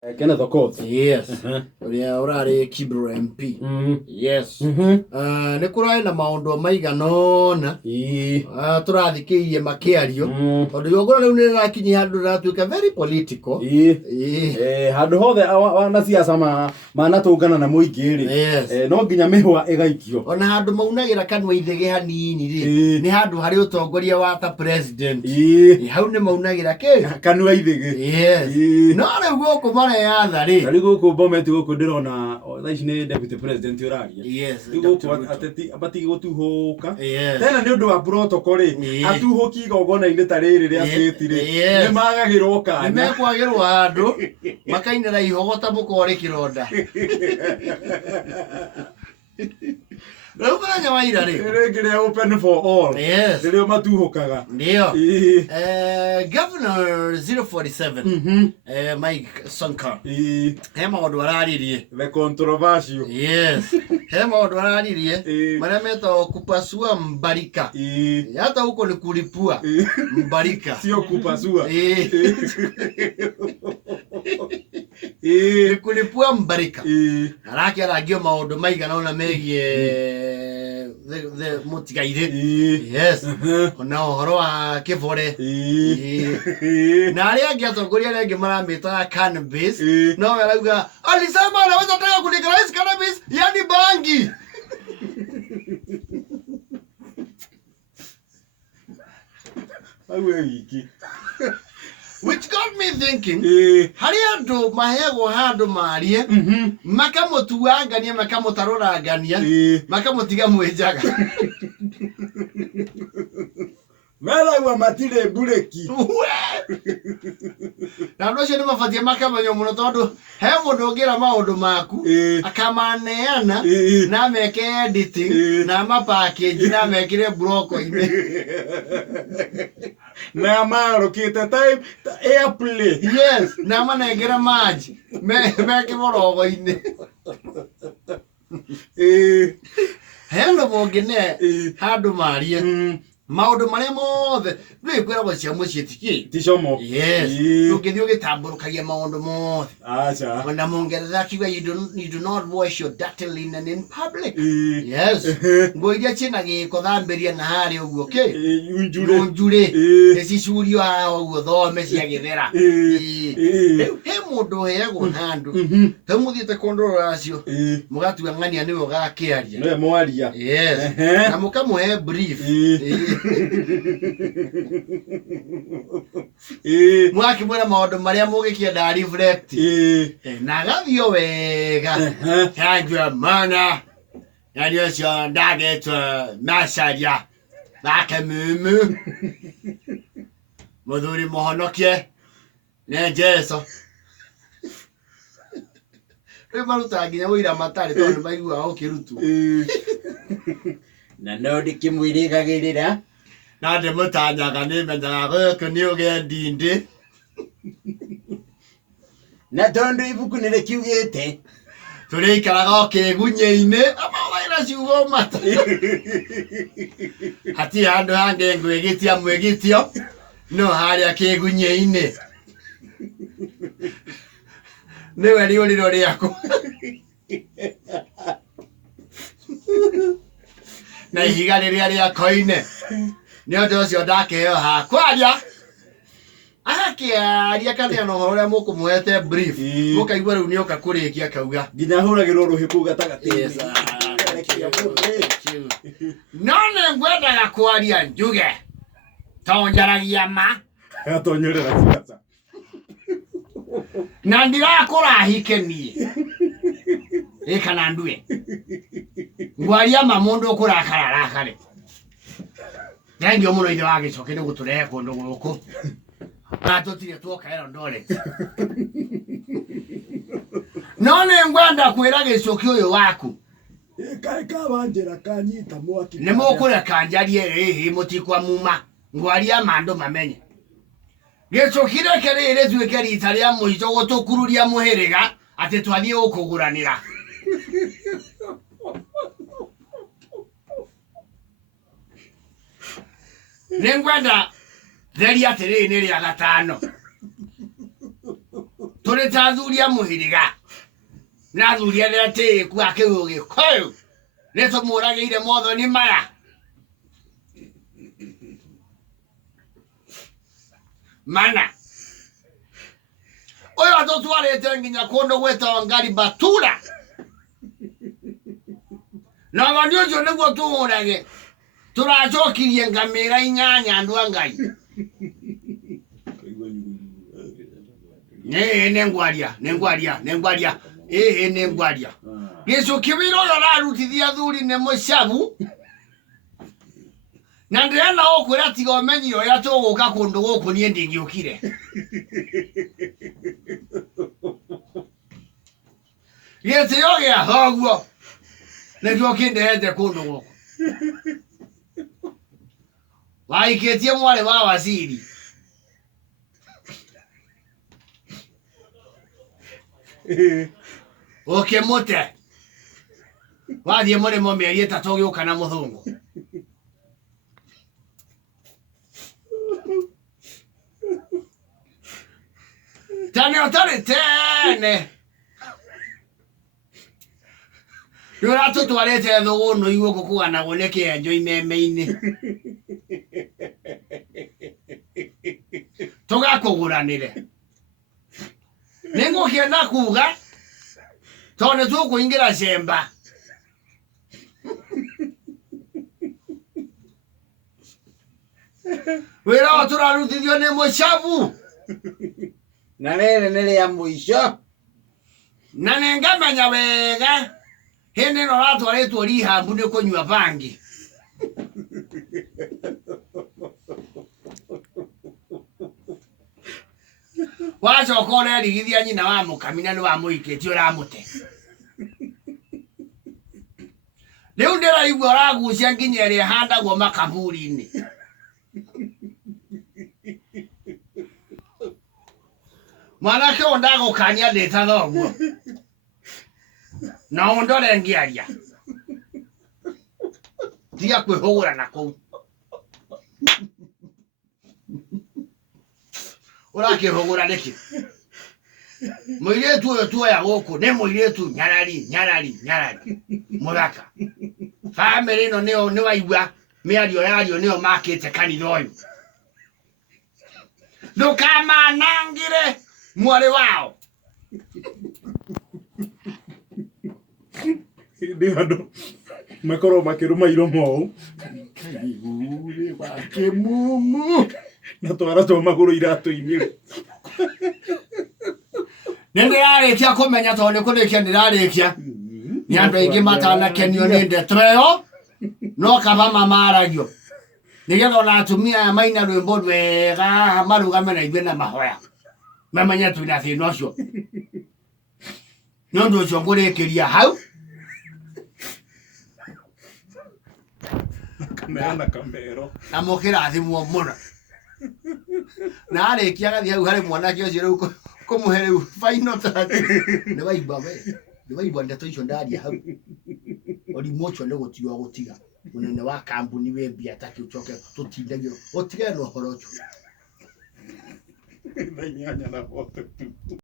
Kenneth Okoth. Yes. Uria urari Kibro MP. Yes. Ni kurai na maundu maiganona. Turathikirie makiario. Tondu yogora riu ni rakinyi handu ratuika very political. Handu hothe wana siasa manatungana na muingi ri. No nginya mihwa igaikio. Ona handu maunagira kanwa ithege hanini ri. Ni handu hari utongoria wa ta president. Hau ni maunagira ke kanwa ithege. Yes. No riu guku ya ri. Kari guku bometi guku ndirona thaici ni deputy president uraria. Yes. Guku ateti abati gutuhuka. Tena ni undu wa protocol ri. Atuhuki igongona-ini ta riri ria state ri. Ni magagirwo kana. Ni mekwagirwo handu makainira ihogota mukore kironda. Rau kana waira ri. Rengire open for all. Yes. Ndio matuhukaga. Ndio. Governor 047 Mike Sonko. He maundu araririe. The controversial. Yes. He maundu araririe. Maria meto kupasua mbarika. Hata huko ni kulipua mbarika. Sio kupasua. Ni kulipua mbarika. Araki aragio maundu maiganona megie the mutigaire. Yes. Ona horo wa kivore. Na aria angi atongoria aria angi maramita cannabis. No arauga alisema anaweza taka kulegalize cannabis yani bangi. Awe wiki. Which got me thinking, hari andu mahego handu marie, makamutuangania makamutarorangania, makamutiga mwenjaga. Mela wa matire bureki. Na ndo cio mafatie makamanyo muno tondu he mundu ngira maundu maku akamaneana na meke editing na mapackage na mekire broko-ini. Na marokite time airplay. Yes, na manengera maji meke borogo-ini. Hello bogene handu marie maundu maria mothe rwi kwiragwo cia mucii ticomo. Yes. Ukithi ugitamburukagia maundu mothe. Acha. Ona mongerera kiuga you do not wash your dirty linen in public. Yes. Ngo iria china giko thambiria na hari uguo ke. Unjure. Ecicurio hao uguo thome cia githera. He mundu heagwo handu. He muthiete kondoro acio. Mugatua ng'ania niwe ugakiaria. Niwe mwaria. Yes. Na mukamuhe brief. Mwaki mwena maundu maria mugikienda reflect na gathio wega kanjwa mana yani ucio ndagetwo macaria thake mumu muthuri muhonokie ne Jesu rä maruta nginya wĩra matarĩ tondũ maiguaga ũkĩrutwo na no ndĩkĩmwĩrĩgagĩrĩra na ndĩmũtanyaga nĩmenyaga gũkũ nĩ ũgendi ndĩ na tondũ ibuku nĩrĩkiugĩte tũrĩikaraga o kĩgunyĩ-inĩ amaũgaĩra ciugo mata hatirĩ handũ hangĩ ngwĩgĩtia mwĩgĩtio no harĩa kĩgunyĩ-inĩ nĩwe rĩũrĩro rĩaku na ihiga rĩrĩa rĩakoine nĩ ũndũ ũcio ndakĩheo ha kwaria agakĩaria kana no ũhoro ũrĩa mũkũmũhete brief mũkaigua rĩu nĩoka kũrĩkia akauga nginya hũragĩrwo rũhĩ kũu gatagatĩ. no nĩ ngwendaga kwaria njuge tonjaragia ma atonyorera siasa na ndirakũrahike niĩ kana ndue ngwaria ma mũndũ ũkũrakara rakare thengiũ mũno ithe wa gĩcoki nĩ gũtũrehe kũndũ gũkũ na tũtirĩ tuoka Eldoret no nĩ ngwenda kwĩra gĩcoki ũyũ waku kabanjĩra kanyita mwaki nĩ mũkũreka njarie rĩhĩ mũtikwamuma ngwaria ma andũ mamenye gĩcoki reke rĩrĩ rĩtuĩke rita rĩa mũico gũtũkururia mũhĩrĩga atĩ twathiĩ gũkũgũranĩra nĩ ngwenda theria atĩrĩrĩ nĩ rĩa gatano tore ta thuria muhiriga na thuria le Thiku akiugi koyo leto muragire motho ni maya mana oyo atotwarete nginya kondo gweta ngari batura na vandio jone gwo tuurage turajokirie ngamira inyanya andu angai nengwaria nengwaria Yesu kibiro yararutithia thuri ne mushabu na ndena okwira tiga omenyi oya tuguka kundu guku nie ndingiukire Yesu yogia hogwo negwo kindehete kundu guku waiketie mwale wa waziri oke mote wathie murimo mieri 3 giuka na muthungu tane otare tene yura tutwarete thuguno igwo kukuana goneke enjo imeme-ini tugakuguranire ningo kienda kuga tone tukuingira shemba wira turarutithio ni mushabu na rere nere ya muisho na nengamenya wega hindi no ratwaretwo rihambu ni kunywa bangi wacoka urerigithia nyina wa mukamina ni wa muikitio ramute riu ndiraigwa uragucia nginya iria ihandagwo makaburi-ini mwanake ondagukania ndita thoguo na ondore ngiaria tiga kwihugura na kou urakihugura niki muiretu uyu tuoya guku ni muiretu nyarari muthaka family no ni waigua miario yario nio makite kanitha uyu ndukamanangire mwari wao ndio makoro makiruma iromo kaigure bakemumu na twara twa maguru iratu-ini nindirarekia kumenya to ni kurikia ndirarekia ni andu aingi matana kenio ni ndetreo no kaba mamaragio nigetha ona atumia maina rwimbo rwega marugame na ithuĩ na mahoya mamenya twina thina ucio no ndu ucio ngurikiria hau kamero na mukirathimwo muno na arikia gathi hau hari mwanake ucio riu kumuhe riu final touch ni waigua ndeto icio ndaria hau urimu ucio ni gutio gutiga munene wa kambuni we mbia taki ucoke tutindagio utige no horo ucio na nyanya na bote